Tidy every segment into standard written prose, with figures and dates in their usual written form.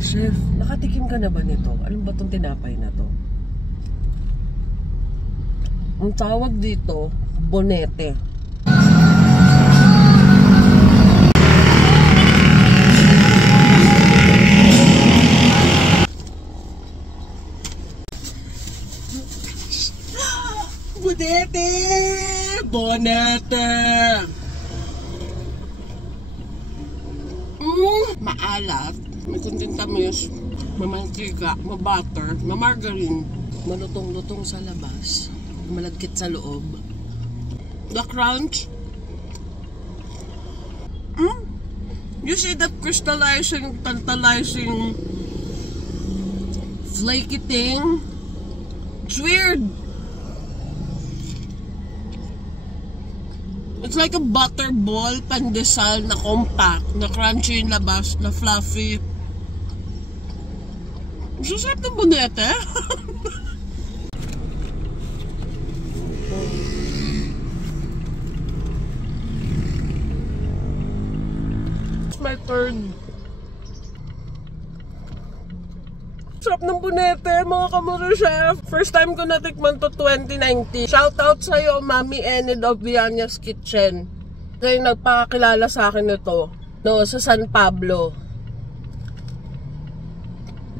Chef, nakatikim ka na ba nito? Alam ba itong tinapay na to? Ang tawag dito, bonete. Bonete! Bonete! Maalat. May kunting tamis, may mantika, may butter, may margarine. Malutong-lutong sa labas, malagkit sa loob. The crunch. You see that crystallizing, tantalizing, flaky thing? It's weird. It's like a butter ball, pandesal na compact, na crunchy yung labas, na fluffy. Masasarap ng bonete. It's my turn. Sarap ng bonete, mga Kamuro Chef. First time ko natikman to 2019. Shoutout sa'yo, Mami Enid of Villañas Kitchen. Kaya nagpakakilala sa akin ito. No, sa San Pablo.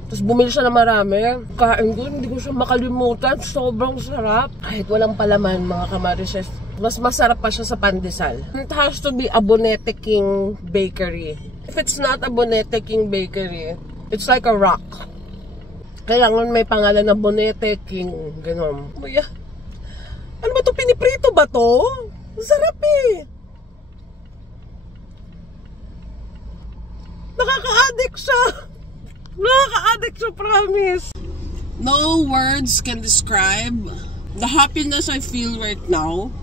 Tapos bumili siya na marami. Kain ko, hindi ko siya makalimutan. Sobrang sarap. Kahit walang palaman, mga Kamuro Chef. Mas masarap pa siya sa pandesal. It has to be a Bonete King Bakery. If it's not a Bonete King Bakery, it's like a rock. Kailangan may pangalan na Bonete King. Ganon. Kuya, ano ba ito? Piniprito ba ito? Sarap eh. Nakaka-addict siya. Nakaka-addict siya, promise. No words can describe the happiness I feel right now.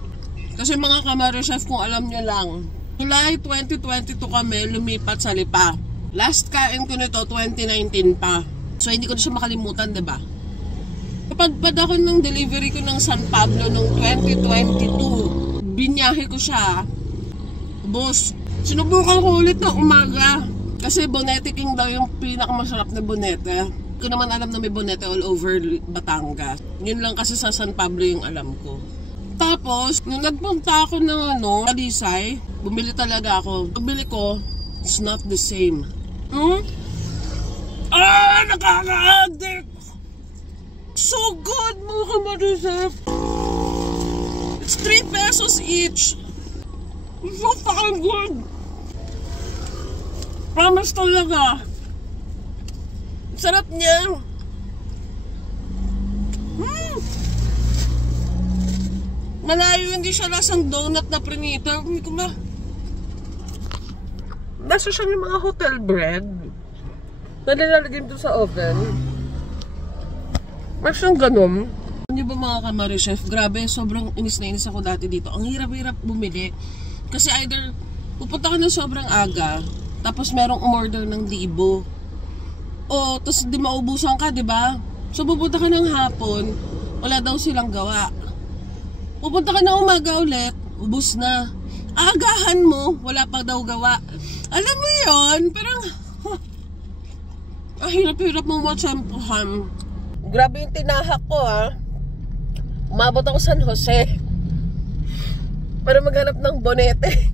Kasi mga Kamuro Chef, kung alam nyo lang, July 2022 kami lumipat sa Lipa. Last kain ko nito 2019 pa. So, hindi ko na siya makalimutan, diba? Kapagpad ako ng delivery ko ng San Pablo noong 2022, binyahe ko siya. Boss, sinubukan ko ulit na umaga. Kasi Bonete King daw yung pinakamasarap na bonete. Hindi ko naman alam na may bonete all over Batangas. Yun lang kasi sa San Pablo yung alam ko. Tapos, nung nagpunta ako ng Talisay, bumili talaga ako. Bumili ko, it's not the same. Nakaka-addict! So good, mga Kamuro Chef! It's 3 pesos each! It's so fucking good! Promise talaga! Sarap niya! Malayo, hindi siya lasang donut na prinito. Hindi ko ba? Nasa siya yung mga hotel bread. Nalalagay dito sa oven. Mas yung ganun. Hindi ba mga Kamuro Chef? Grabe, sobrang inis na inis ako dati dito. Ang hirap-hirap bumili. Kasi either pupunta ka ng sobrang aga, tapos merong umorder ng libo. O, tapos di maubusan ka, di ba? So, pupunta ka ng hapon, wala daw silang gawa. Pupunta ka ng umaga ulit, ubus na. Aagahan mo, wala pa daw gawa. Alam mo yon, parang hirap-hirap mong matsempohan. Grabe yung tinahak ko Umabot ako San Jose para maghanap ng bonete.